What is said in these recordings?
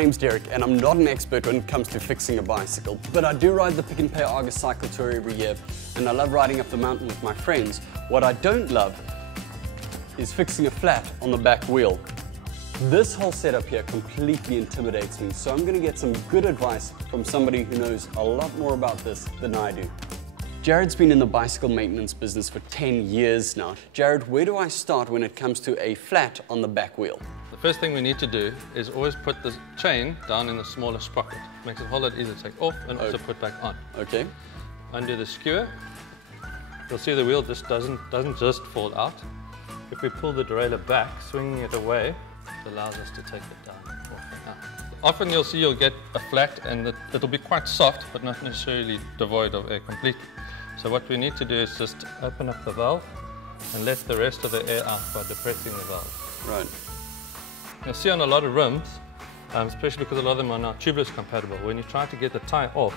name's Derek and I'm not an expert when it comes to fixing a bicycle, but I do ride the Pick and Pay Argus cycle tour every year and I love riding up the mountain with my friends. What I don't love is fixing a flat on the back wheel. This whole setup here completely intimidates me, so I'm going to get some good advice from somebody who knows a lot more about this than I do. Jared's been in the bicycle maintenance business for 10 years now. Jared, where do I start when it comes to a flat on the back wheel? The first thing we need to do is always put the chain down in the smaller sprocket. Makes it a whole lot easier to take off and also put back on. Okay. Undo the skewer. You'll see the wheel just doesn't just fall out. If we pull the derailleur back, swinging it away, it allows us to take it down, off and out. Often you'll see you'll get a flat and it'll be quite soft, but not necessarily devoid of air completely. So what we need to do is just open up the valve and let the rest of the air out by depressing the valve. Right. You'll see on a lot of rims, especially because a lot of them are now tubeless compatible, when you try to get the tyre off,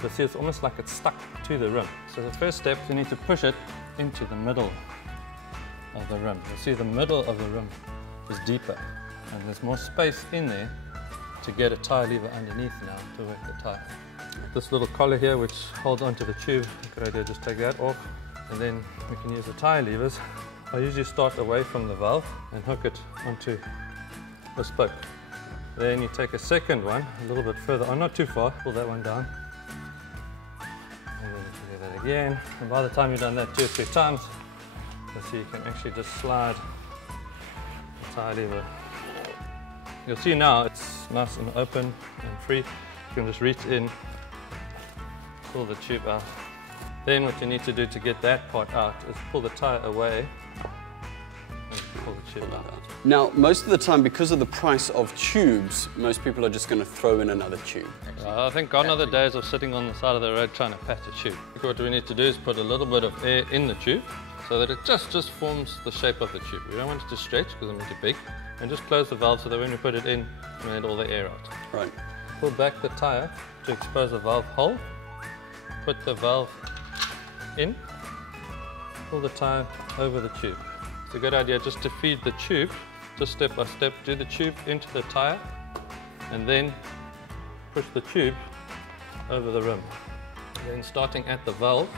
you'll see it's almost like it's stuck to the rim. So the first step, you need to push it into the middle of the rim. You'll see the middle of the rim is deeper and there's more space in there to get a tyre lever underneath now to work the tyre. This little collar here which holds onto the tube, good idea, just take that off and then we can use the tyre levers. I usually start away from the valve and hook it onto the spoke. Then you take a second one a little bit further on, not too far, pull that one down and then you do that again, and by the time you've done that 2 or 3 times, you'll see you can actually just slide the tyre lever. You'll see now it's nice and open and free. You can just reach in, pull the tube out. Then what you need to do to get that part out is pull the tyre away and pull the tube out. Now, most of the time, because of the price of tubes, most people are just going to throw in another tube. I think gone are the days of sitting on the side of the road trying to patch a tube. What we need to do is put a little bit of air in the tube so that it just forms the shape of the tube. We don't want it to stretch because it makes it big. And just close the valve so that when we put it in, we let all the air out. Right. Pull back the tyre to expose the valve hole. Put the valve in. Pull the tyre over the tube. It's a good idea just to feed the tube, just step by step. Do the tube into the tyre and then push the tube over the rim. Then starting at the valve,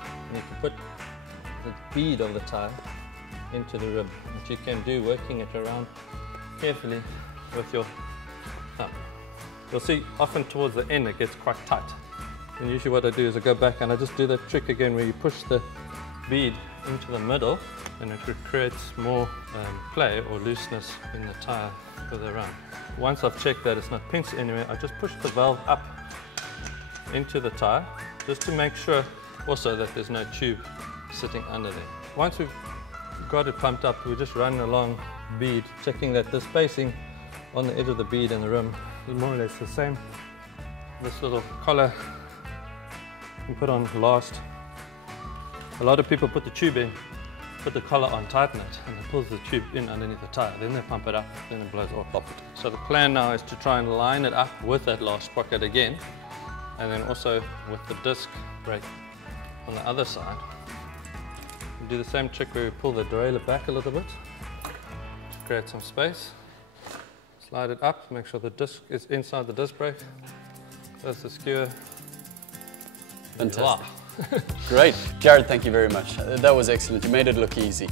you need to put the bead of the tyre into the rim, which you can do working it around carefully with your thumb. You'll see often towards the end it gets quite tight. And usually what I do is I go back and I just do that trick again where you push the bead into the middle and it creates more play or looseness in the tyre for the run. Once I've checked that it's not pinched anywhere, I just push the valve up into the tyre just to make sure also that there's no tube sitting under there. Once we've got it pumped up, we just run along bead, checking that the spacing on the edge of the bead and the rim is more or less the same. This little collar you can put on last. A lot of people put the tube in, put the collar on, tighten it, and it pulls the tube in underneath the tyre. Then they pump it up, then it blows off. Pop it. So the plan now is to try and line it up with that last sprocket again, and then also with the disc brake on the other side. Do the same trick where we pull the derailleur back a little bit to create some space. Slide it up, make sure the disc is inside the disc brake. There's the skewer. Fantastic. Great. Jared, thank you very much. That was excellent. You made it look easy.